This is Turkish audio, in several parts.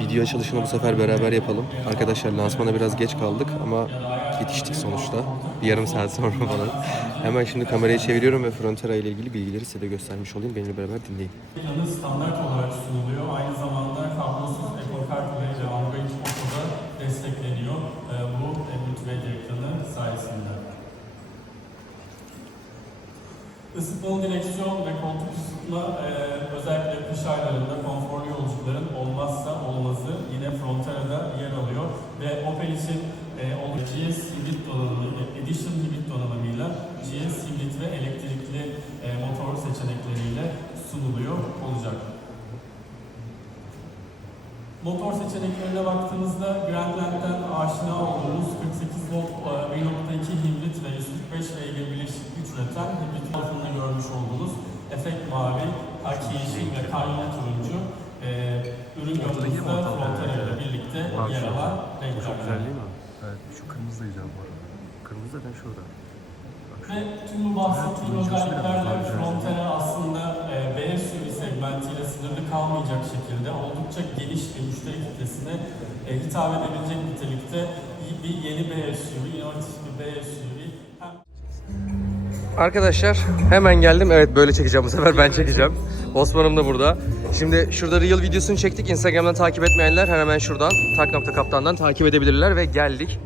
Video açılışını bu sefer beraber yapalım. Arkadaşlar lansmana biraz geç kaldık ama yetiştik sonuçta. Bir yarım saat sonra falan. Hemen şimdi kamerayı çeviriyorum ve Frontera ile ilgili bilgileri size de göstermiş olayım. Benimle beraber dinleyin. Ekranı standart olarak sunuluyor. Aynı zamanda kablosuz ekol kart ve Android Auto'da destekleniyor. Ee, bu multimedya ekranı sayesinde. Isıtmalı direksiyon ve koltuk ısıtma e, özellikle kış aylarında konforlu yolcuların olmazsa olmazı yine Frontera'da yer alıyor. Ve Opel için e, GS Hibrit donanımı, Edition Hibrit donanımıyla GS Hibrit ve elektrikli e, motor seçenekleriyle sunuluyor olacak. Motor seçeneklerine baktığımızda Grandland'den aşina olduğumuz 48 volt e, 1.2 hibrit ve 145 beygir bileşik güç üreten hibrit altında görmüş olduğunuz efekt mavi, haki yeşil ve kanyon turuncu e, ürün görünümüzde Frontera ile birlikte yer alan renkler. mi? Evet, şu kırmızı diyeceğim bu arada. Kırmızı zaten şurada. Ve tüm bu bahsettiğim özelliklerle Frontera aslında e, B SUV segmentiyle sınırlı kalmayacak şekilde oldukça geniş bir müşteri kitlesine e, hitap edebilecek nitelikte bir yeni B SUV, inovatif bir B SUV. Arkadaşlar hemen geldim. Evet böyle çekeceğim bu sefer ben çekeceğim. Osman'ım da burada. Şimdi şurada Reel videosunu çektik. Instagram'dan takip etmeyenler hemen şuradan tak.kaptan'dan takip edebilirler ve geldik.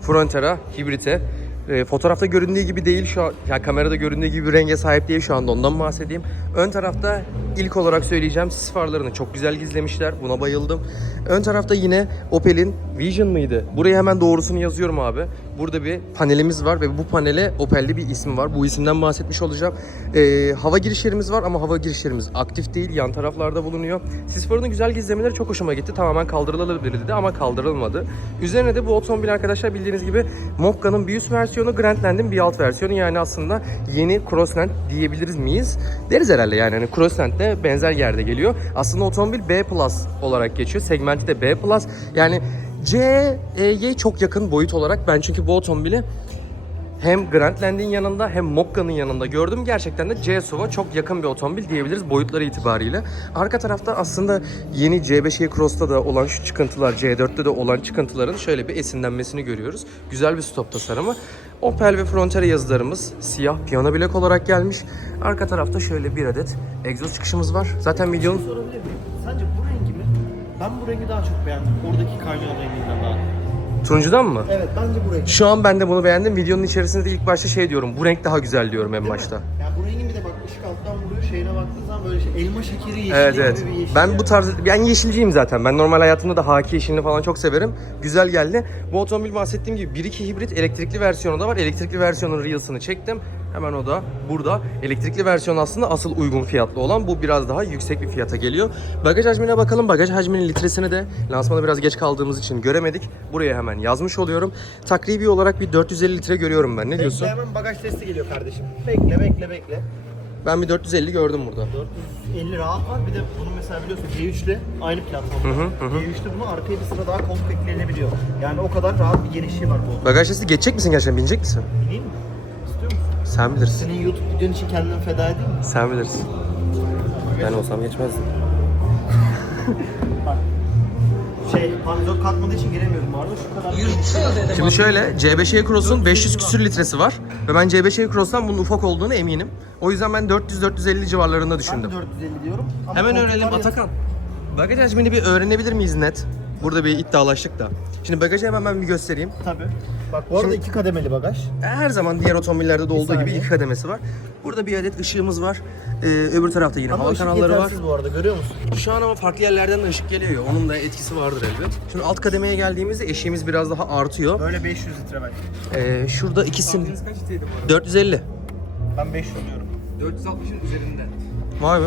Frontera hibrite. E, fotoğrafta göründüğü gibi değil şu an, ya kamerada göründüğü gibi bir renge sahip değil şu anda ondan bahsedeyim. Ön tarafta ilk olarak söyleyeceğim sis farlarını çok güzel gizlemişler. Buna bayıldım. Ön tarafta yine Opel'in Vision mıydı? Buraya hemen doğrusunu yazıyorum abi. Burada bir panelimiz var ve bu panele Opel'li bir ismi var. Bu isimden bahsetmiş olacağım. Ee, hava girişlerimiz var ama hava girişlerimiz aktif değil. Yan taraflarda bulunuyor. Sis farının güzel gizlemeleri çok hoşuma gitti. Tamamen kaldırılabilirdi ama kaldırılmadı. Üzerine de bu otomobil arkadaşlar bildiğiniz gibi Mokka'nın bir üst versiyonu, Grandland'in bir alt versiyonu. Yani aslında yeni Crossland diyebiliriz miyiz? Deriz herhalde yani. Hani Crossland de benzer yerde geliyor. Aslında otomobil B Plus olarak geçiyor. Segmenti de B Plus. Yani C'ye çok yakın boyut olarak ben çünkü bu otomobili hem Grandland'in yanında hem Mokka'nın yanında gördüm. Gerçekten de C SUV'a çok yakın bir otomobil diyebiliriz boyutları itibariyle. Arka tarafta aslında yeni C5 Cross'ta da olan şu çıkıntılar, C4'te de olan çıkıntıların şöyle bir esinlenmesini görüyoruz. Güzel bir stop tasarımı. Opel ve Frontera yazılarımız siyah piyano bilek olarak gelmiş. Arka tarafta şöyle bir adet egzoz çıkışımız var. Zaten videonun sorabilir miyim? Sence bu rengi mi? Ben bu rengi daha çok beğendim. Oradaki kamyon renginden daha. turuncudan mı? Evet bence bu renk. Şu an ben de bunu beğendim. Videonun içerisinde de ilk başta şey diyorum. Bu renk daha güzel diyorum en Değil mi? başta. Ya bu rengin bir de bak ışık alttan vuruyor. Şeyine baktığın zaman böyle şey, elma şekeri yeşili Evet gibi evet. bir yeşil. Ben bu tarz ben yeşilciyim zaten. Ben normal hayatımda da haki yeşilini falan çok severim. Güzel geldi. Bu otomobil bahsettiğim gibi 1.2 hibrit elektrikli versiyonu da var. Elektrikli versiyonun Reels'ını çektim. Hemen o da burada. Elektrikli versiyon aslında asıl uygun fiyatlı olan. Bu biraz daha yüksek bir fiyata geliyor. Bagaj hacmine bakalım. Bagaj hacminin litresini de lansmana biraz geç kaldığımız için göremedik. Buraya hemen yazmış oluyorum. Takribi olarak bir 450 litre görüyorum ben. Ne diyorsun? Bekle hemen bagaj testi geliyor kardeşim. Bekle bekle bekle. Ben bir 450 gördüm burada. 450 rahat var. Bir de bunu mesela biliyorsun C3'le aynı platformda. C3'te bunu arkaya bir sıra daha koltuk ekleyebiliyor. Yani o kadar rahat bir genişliği var bu. Bagaj testi geçecek misin gerçekten? Binecek misin? Bileyim mi? Sen bilirsin. Senin YouTube videon için kendini feda edeyim mi? Sen bilirsin. Ben olsam geçmezdim. Şey, panzor katmadığı için giremiyorum bu arada. Şu kadar. Şimdi şöyle C5 E-Cross'un 500 küsür litresi var ve ben C5 E-Cross'tan bunun ufak olduğunu eminim. O yüzden ben 400-450 civarlarında Ben düşündüm. 450 diyorum. Ama Hemen koltuklar öğrenelim Atakan. Bagaj hacmini bir öğrenebilir miyiz net? Burada bir iddialaştık da. Şimdi bagajı hemen ben bir göstereyim. Tabii. Bak bu arada iki kademeli bagaj. Her zaman diğer otomobillerde de olduğu gibi saniye. iki kademesi var. Burada bir adet ışığımız var. Ee, öbür tarafta yine Ama hava ışık kanalları var. yetersiz bu arada görüyor musun? Şu an ama farklı yerlerden de ışık geliyor. Onun da etkisi vardır elbet. Şimdi alt kademeye geldiğimizde eşiğimiz biraz daha artıyor. Böyle 500 litre belki. Ee, şurada ikisini... 450. Ben 500 diyorum. 460'ın üzerinde. Vay be.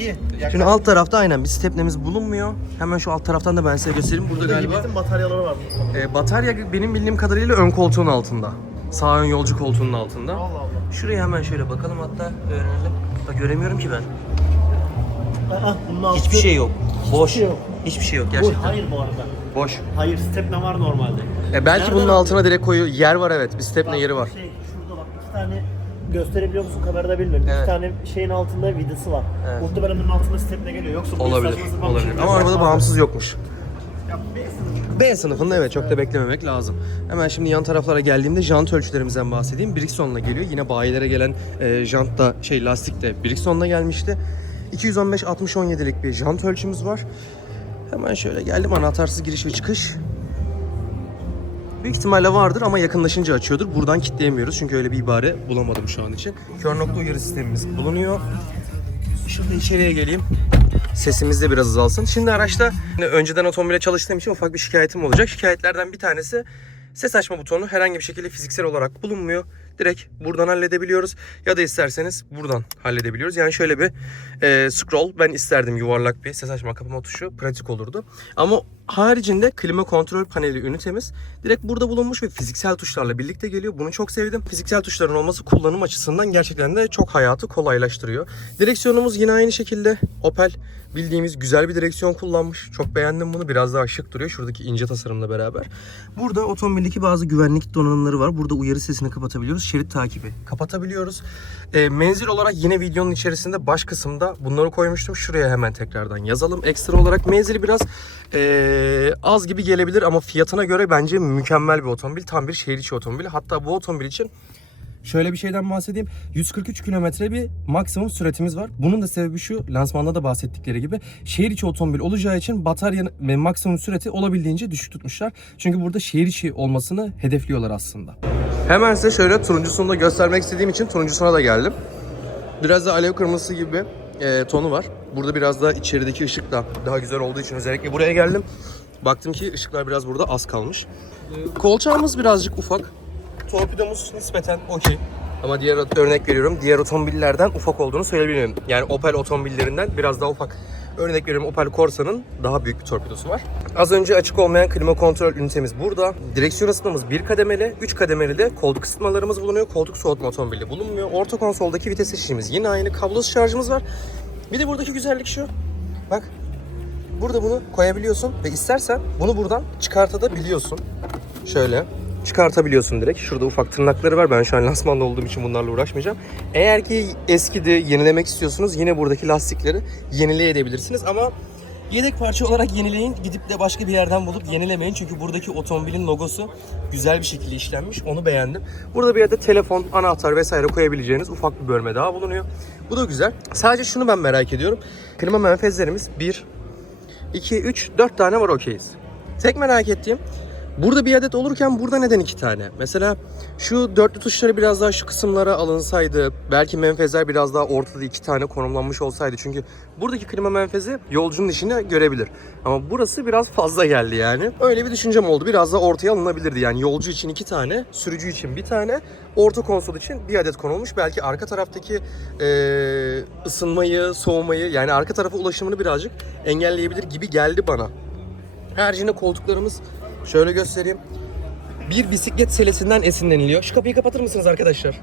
İyi. Şimdi alt tarafta aynen bir stepnemiz bulunmuyor. Hemen şu alt taraftan da ben size göstereyim. Burada galiba Hibritin bataryaları var e, batarya benim bildiğim kadarıyla ön koltuğun altında. Sağ ön yolcu koltuğunun altında. Allah Allah. Şuraya hemen şöyle bakalım hatta öğrenelim. Bak göremiyorum ki ben. Aa, bunun altı... Hiçbir şey yok. Boş. şey yok. Hiçbir şey yok gerçekten. hayır bu arada. Boş. Hayır stepne var normalde. E belki Nereden bunun altına direkt koyu yer var evet. Bir stepne Bak, yeri var. Şey, şurada bak iki tane gösterebiliyor musun kamerada bilmiyorum. Evet. İki tane şeyin altında vidası var. Evet. Muhtemelen bunun altında stepne geliyor. Yoksa bu Olabilir, olabilir. Ama arabada bağımsız yokmuş. Ya, B sınıfı. B sınıfında evet çok da beklememek lazım. Hemen şimdi yan taraflara geldiğimde jant ölçülerimizden bahsedeyim. Brixton'la geliyor. Yine bayilere gelen e, jant da şey lastik de Brixton'la gelmişti. 215 60 17'lik bir jant ölçümüz var. Hemen şöyle geldim anahtarsız giriş ve çıkış. Büyük ihtimalle vardır ama yakınlaşınca açıyordur. Buradan kilitleyemiyoruz çünkü öyle bir ibare bulamadım şu an için. Kör nokta uyarı sistemimiz bulunuyor. Şurada içeriye geleyim. Sesimiz de biraz azalsın. Şimdi araçta hani önceden otomobile çalıştığım için ufak bir şikayetim olacak. Şikayetlerden bir tanesi ses açma butonu herhangi bir şekilde fiziksel olarak bulunmuyor. Direkt buradan halledebiliyoruz. Ya da isterseniz buradan halledebiliyoruz. Yani şöyle bir e, scroll ben isterdim yuvarlak bir ses açma kapama tuşu pratik olurdu. Ama haricinde klima kontrol paneli ünitemiz direkt burada bulunmuş ve fiziksel tuşlarla birlikte geliyor. Bunu çok sevdim. Fiziksel tuşların olması kullanım açısından gerçekten de çok hayatı kolaylaştırıyor. Direksiyonumuz yine aynı şekilde Opel bildiğimiz güzel bir direksiyon kullanmış. Çok beğendim bunu. Biraz daha şık duruyor şuradaki ince tasarımla beraber. Burada otomobildeki bazı güvenlik donanımları var. Burada uyarı sesini kapatabiliyoruz. Şerit takibi kapatabiliyoruz. E, menzil olarak yine videonun içerisinde baş kısımda bunları koymuştum. Şuraya hemen tekrardan yazalım. Ekstra olarak menzili biraz e, az gibi gelebilir ama fiyatına göre bence mükemmel bir otomobil. Tam bir şehir içi otomobil. Hatta bu otomobil için Şöyle bir şeyden bahsedeyim. 143 kilometre bir maksimum süratimiz var. Bunun da sebebi şu, lansmanda da bahsettikleri gibi şehir içi otomobil olacağı için batarya ve maksimum sürati olabildiğince düşük tutmuşlar. Çünkü burada şehir içi olmasını hedefliyorlar aslında. Hemen size şöyle turuncusunu da göstermek istediğim için turuncusuna da geldim. Biraz da alev kırmızısı gibi e, tonu var. Burada biraz da içerideki ışık da daha güzel olduğu için özellikle buraya geldim. Baktım ki ışıklar biraz burada az kalmış. Kolçağımız birazcık ufak. Torpidomuz nispeten okey. Ama diğer örnek veriyorum. Diğer otomobillerden ufak olduğunu söyleyebilirim. Yani Opel otomobillerinden biraz daha ufak. Örnek veriyorum Opel Corsa'nın daha büyük bir torpidosu var. Az önce açık olmayan klima kontrol ünitemiz burada. Direksiyon ısıtmamız bir kademeli, 3 kademeli de koltuk ısıtmalarımız bulunuyor. Koltuk soğutma otomobili bulunmuyor. Orta konsoldaki vites seçicimiz yine aynı. Kablosuz şarjımız var. Bir de buradaki güzellik şu. Bak Burada bunu koyabiliyorsun ve istersen bunu buradan çıkartabiliyorsun. Şöyle çıkartabiliyorsun direkt. Şurada ufak tırnakları var. Ben şu an lansmanda olduğum için bunlarla uğraşmayacağım. Eğer ki eskidi, yenilemek istiyorsunuz yine buradaki lastikleri yenileyebilirsiniz ama Yedek parça olarak yenileyin. Gidip de başka bir yerden bulup yenilemeyin. Çünkü buradaki otomobilin logosu güzel bir şekilde işlenmiş. Onu beğendim. Burada bir yerde telefon, anahtar vesaire koyabileceğiniz ufak bir bölme daha bulunuyor. Bu da güzel. Sadece şunu ben merak ediyorum. Klima menfezlerimiz 1, 2, 3, 4 tane var okeyiz. Tek merak ettiğim burada bir adet olurken burada neden iki tane? Mesela şu dörtlü tuşları biraz daha şu kısımlara alınsaydı, belki menfezler biraz daha ortada iki tane konumlanmış olsaydı. Çünkü buradaki klima menfezi yolcunun işini görebilir. Ama burası biraz fazla geldi yani. Öyle bir düşüncem oldu. Biraz daha ortaya alınabilirdi. Yani yolcu için iki tane, sürücü için bir tane, orta konsol için bir adet konulmuş. Belki arka taraftaki eee, ısınmayı, soğumayı yani arka tarafa ulaşımını birazcık engelleyebilir gibi geldi bana. Haricinde koltuklarımız şöyle göstereyim. Bir bisiklet selesinden esinleniliyor. Şu kapıyı kapatır mısınız arkadaşlar?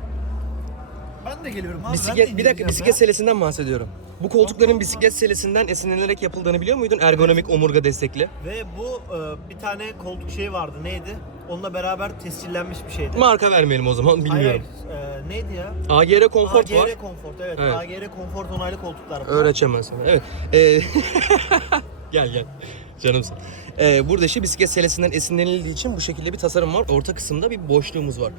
Ben de geliyorum abi. Bisiklet, bir dakika bisiklet selesinden bahsediyorum. Bu koltukların bisiklet selesinden esinlenerek yapıldığını biliyor muydun? Ergonomik omurga destekli. Ve bu e, bir tane koltuk şeyi vardı. Neydi? Onunla beraber tescillenmiş bir şeydi. Marka vermeyelim o zaman bilmiyorum. hayır. E, neydi ya? AGR Comfort AGR var. Comfort evet. Evet. AGR Comfort onaylı koltuklar. sana. Evet. Ee, gel gel. Canımsın. Ee, burada işte bisiklet selesinden esinlenildiği için bu şekilde bir tasarım var. Orta kısımda bir boşluğumuz var.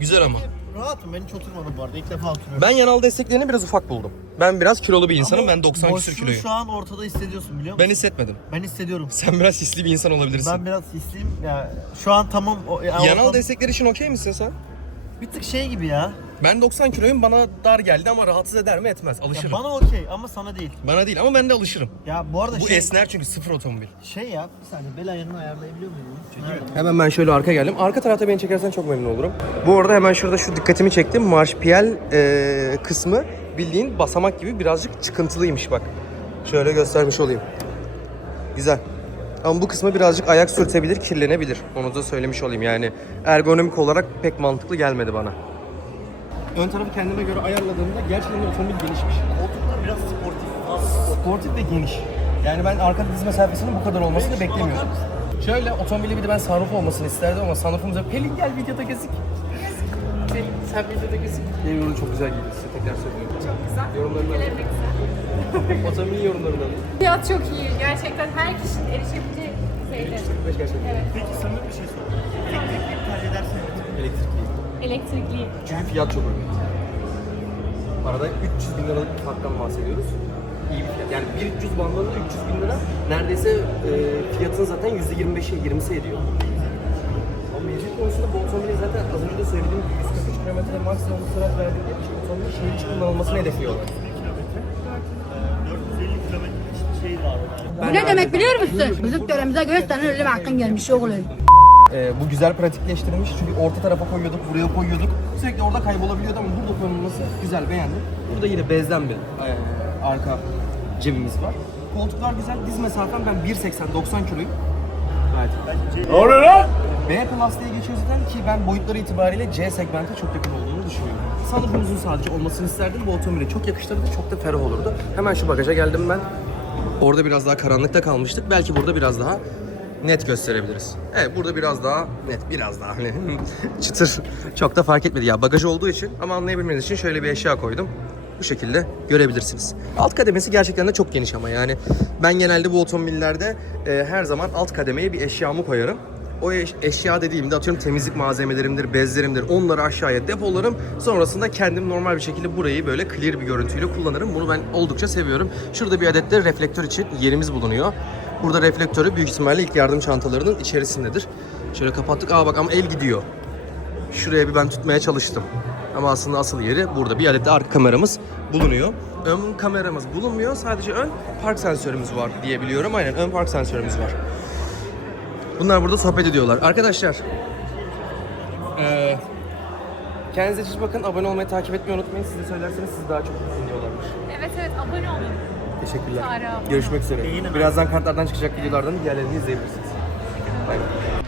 Güzel ama. Rahatım ben hiç oturmadım bu arada. İlk defa oturuyorum. Ben yanal desteklerini biraz ufak buldum. Ben biraz kilolu bir insanım. Ama ben 90 küsür boşluğu kiloyum. şu an ortada hissediyorsun biliyor musun? Ben hissetmedim. Ben hissediyorum. Sen biraz hisli bir insan olabilirsin. Ben biraz hisliyim. Ya, şu an tamam. O, ya, Yanal ortam- destekleri için okey misin sen? Bir tık şey gibi ya. Ben 90 kiloyum bana dar geldi ama rahatsız eder mi etmez. ya Alışırım. bana okey ama sana değil. Bana değil ama ben de alışırım. Ya bu arada Bu şey, esner çünkü sıfır otomobil. şey ya bir saniye bel ayarını ayarlayabiliyor muyum? Nerede? Hemen ben şöyle arka geldim. Arka tarafta beni çekersen çok memnun olurum. Bu arada hemen şurada şu dikkatimi çekti. Marşpiyel e, kısmı bildiğin basamak gibi birazcık çıkıntılıymış bak. Şöyle göstermiş olayım. Güzel. Ama bu kısmı birazcık ayak sürtebilir, kirlenebilir. Onu da söylemiş olayım. Yani ergonomik olarak pek mantıklı gelmedi bana. Ön tarafı kendime göre ayarladığımda gerçekten otomobil genişmiş. Koltuklar biraz sportif. Az Sportif ve geniş. Yani ben arka diz mesafesinin bu kadar olmasını beklemiyordum. Şöyle otomobili bir de ben sunroof olmasını isterdim ama sunroofumuz yok. Pelin gel videoda kesik. Sen videodaki benim yorum çok güzel giydi size tekrar söylüyorum. Çok güzel. Yorumlarını Ülkelerine güzel. Alın. Fiyat çok iyi. Gerçekten her kişinin erişebileceği düzeyde. gerçekten. Evet. Peki samimi bir şey sorayım. Elektrikli mi tercih edersin? Elektrikli. Elektrikli. Çünkü fiyat çok uygun. Arada 300 bin liralık bir farktan bahsediyoruz. İyi bir fiyat. Yani bir 300 bandında 300 bin lira neredeyse e, fiyatın zaten %25'i 20'si ediyor. Ama mevcut konusunda bu otomobilin zaten az önce de söylediğim gibi 143 km maksimum sürat verdikleri için otomobilin şehir içi kullanılmasını hedefliyorlar. 450 kilometre şey var. Bu ne demek biliyor musun? Müzik töremize göre senin ölüm hakkın gelmiş oğlum. Ee, bu güzel pratikleştirilmiş çünkü orta tarafa koyuyorduk, buraya koyuyorduk. Sürekli orada kaybolabiliyordu ama burada konulması güzel, beğendim. Burada yine bezden bir e, arka cebimiz var. Koltuklar güzel, diz mesafem ben 1.80-90 kiloyum. Gayet. Ne oluyor lan? B Plus diye geçiyor zaten ki ben boyutları itibariyle C segmente çok yakın olduğunu düşünüyorum. Sunroof'umuzun sadece olmasını isterdim. Bu otomobile çok yakıştırdı, çok da ferah olurdu. Hemen şu bagaja geldim ben. Orada biraz daha karanlıkta kalmıştık. Belki burada biraz daha net gösterebiliriz. Evet burada biraz daha net, biraz daha hani çıtır çok da fark etmedi ya bagaj olduğu için ama anlayabilmeniz için şöyle bir eşya koydum. Bu şekilde görebilirsiniz. Alt kademesi gerçekten de çok geniş ama yani ben genelde bu otomobillerde e, her zaman alt kademeye bir eşyamı koyarım. O eş- eşya dediğimde atıyorum temizlik malzemelerimdir, bezlerimdir. Onları aşağıya depolarım. Sonrasında kendim normal bir şekilde burayı böyle clear bir görüntüyle kullanırım. Bunu ben oldukça seviyorum. Şurada bir adet de reflektör için yerimiz bulunuyor. Burada reflektörü büyük ihtimalle ilk yardım çantalarının içerisindedir. Şöyle kapattık. Aa bak ama el gidiyor. Şuraya bir ben tutmaya çalıştım. Ama aslında asıl yeri burada. Bir adet de arka kameramız bulunuyor. Ön kameramız bulunmuyor. Sadece ön park sensörümüz var diye biliyorum. Aynen ön park sensörümüz var. Bunlar burada sohbet ediyorlar. Arkadaşlar. eee kendinize çok bakın. Abone olmayı, takip etmeyi unutmayın. Siz de söylerseniz sizi daha çok dinliyorlarmış. Evet evet abone olun. Teşekkürler. Görüşmek üzere. Birazdan kartlardan çıkacak videolardan diğerlerini izleyebilirsiniz. Bay bay.